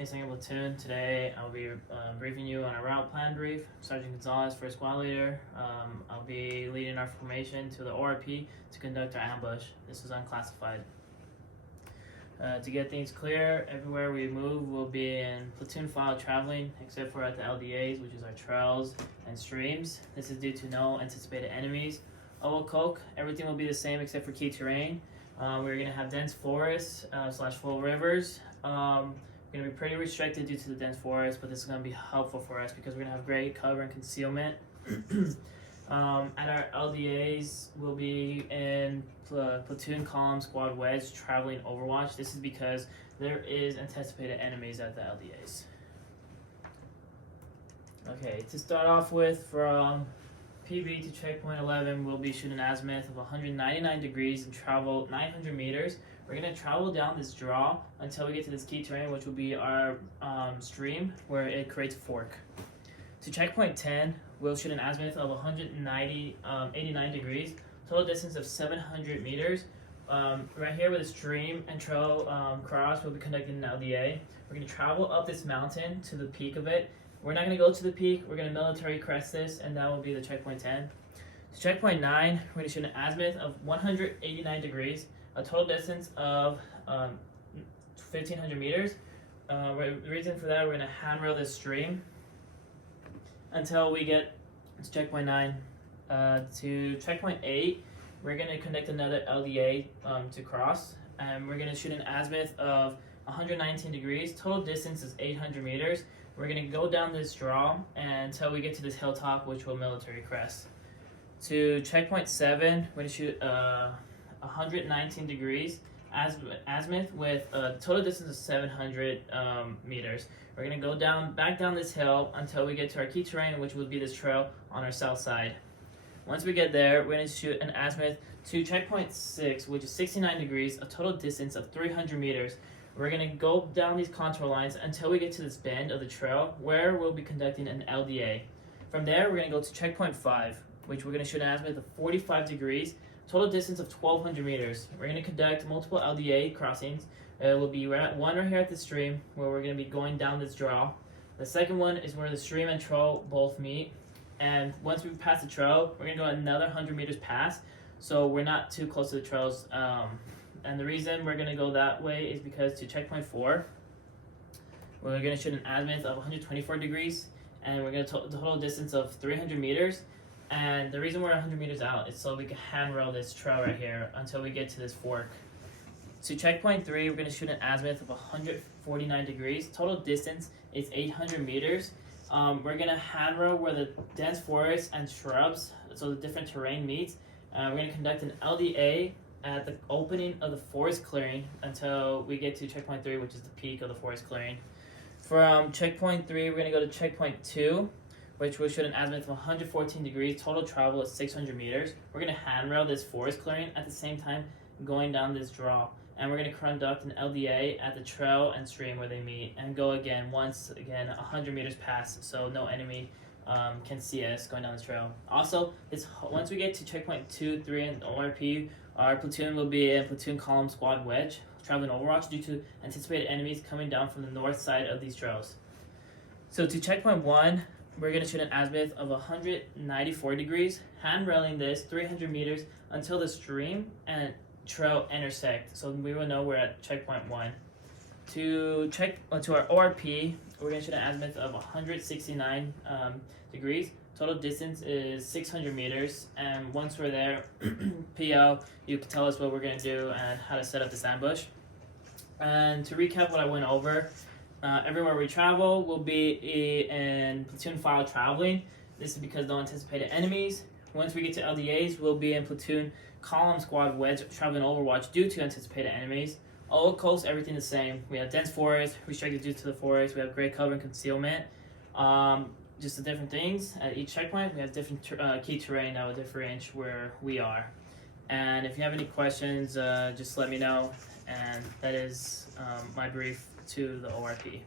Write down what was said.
Hey, Second Platoon. Today I'll be briefing you on a route plan brief. Sergeant Gonzalez, first squad leader. I'll be leading our formation to the ORP to conduct our ambush. This is unclassified. To get things clear, everywhere we move will be in platoon file traveling, except for at the LDAs, which is our trails and streams. This is due to no anticipated enemies. Coke, everything will be the same except for key terrain. We're going to have dense forests / full rivers. Going to be pretty restricted due to the dense forest, but this is going to be helpful for us because we're going to have great cover and concealment. At our LDAs, we'll be in platoon, column, squad, wedge, traveling Overwatch. This is because there is anticipated enemies at the LDAs. Okay, to start off with, from PB to checkpoint 11, we'll be shooting azimuth of 199 degrees and travel 900 meters. We're going to travel down this draw until we get to this key terrain, which will be our stream, where it creates a fork. To checkpoint 10, we'll shoot an azimuth of 89 degrees, total distance of 700 meters. Right here where the stream and trail cross, we'll be conducting an LDA. We're going to travel up this mountain to the peak of it. We're not going to go to the peak, we're going to military crest this, and that will be the checkpoint 10. To checkpoint 9, we're going to shoot an azimuth of 189 degrees, a total distance of 1,500 meters. The reason for that, we're going to handrail this stream until we get to checkpoint 9. To checkpoint 8, we're going to conduct another LDA to cross, and we're going to shoot an azimuth of 119 degrees. Total distance is 800 meters. We're going to go down this draw until we get to this hilltop, which will military crest. To checkpoint 7, we're going to shoot 119 degrees azimuth with a total distance of 700 meters. We're going to go back down this hill until we get to our key terrain, which will be this trail on our south side. Once we get there, we're going to shoot an azimuth to checkpoint 6, which is 69 degrees, a total distance of 300 meters. We're going to go down these contour lines until we get to this bend of the trail where we'll be conducting an LDA. From there, we're going to go to checkpoint 5, which we're going to shoot an azimuth of 45 degrees, total distance of 1,200 meters. We're going to conduct multiple LDA crossings. We'll be one right here at the stream where we're going to be going down this draw. The second one is where the stream and trail both meet. And once we pass the trail, we're going to go another 100 meters past, so we're not too close to the trails. And the reason we're going to go that way is because to checkpoint 4, we're going to shoot an azimuth of 124 degrees, and we're going to total distance of 300 meters. And the reason we're 100 meters out is so we can handrail this trail right here until we get to this fork. To checkpoint 3, we're going to shoot an azimuth of 149 degrees. Total distance is 800 meters. We're going to handrail where the dense forest and shrubs, so the different terrain meets. We're going to conduct an LDA at the opening of the forest clearing until we get to checkpoint 3, which is the peak of the forest clearing. From checkpoint 3, we're going to go to checkpoint 2, which will shoot an azimuth of 114 degrees. Total travel is 600 meters. We're going to handrail this forest clearing at the same time going down this draw. And we're going to conduct an LDA at the trail and stream where they meet and go again 100 meters past, so no enemy can see us going down this trail. Also, once we get to checkpoint 2, 3, and ORP, our platoon will be in platoon, column, squad, wedge, traveling Overwatch due to anticipated enemies coming down from the north side of these trails. So to checkpoint 1, we're going to shoot an azimuth of 194 degrees, handrailing this 300 meters until the stream and trail intersect, so we will know we're at checkpoint 1. To our ORP, we're going to shoot an azimuth of 169 degrees. Total distance is 600 meters, and once we're there, PL, you can tell us what we're going to do and how to set up this ambush. And to recap what I went over, everywhere we travel, we'll be in platoon file traveling. This is because no anticipated enemies. Once we get to LDAs, we'll be in platoon, column, squad, wedge, traveling Overwatch due to anticipated enemies. All coast, everything the same. We have dense forest, restricted due to the forest. We have great cover and concealment. Just the different things at each checkpoint. We have different key terrain that will differentiate where we are. And if you have any questions, just let me know. And that is my brief to the ORP.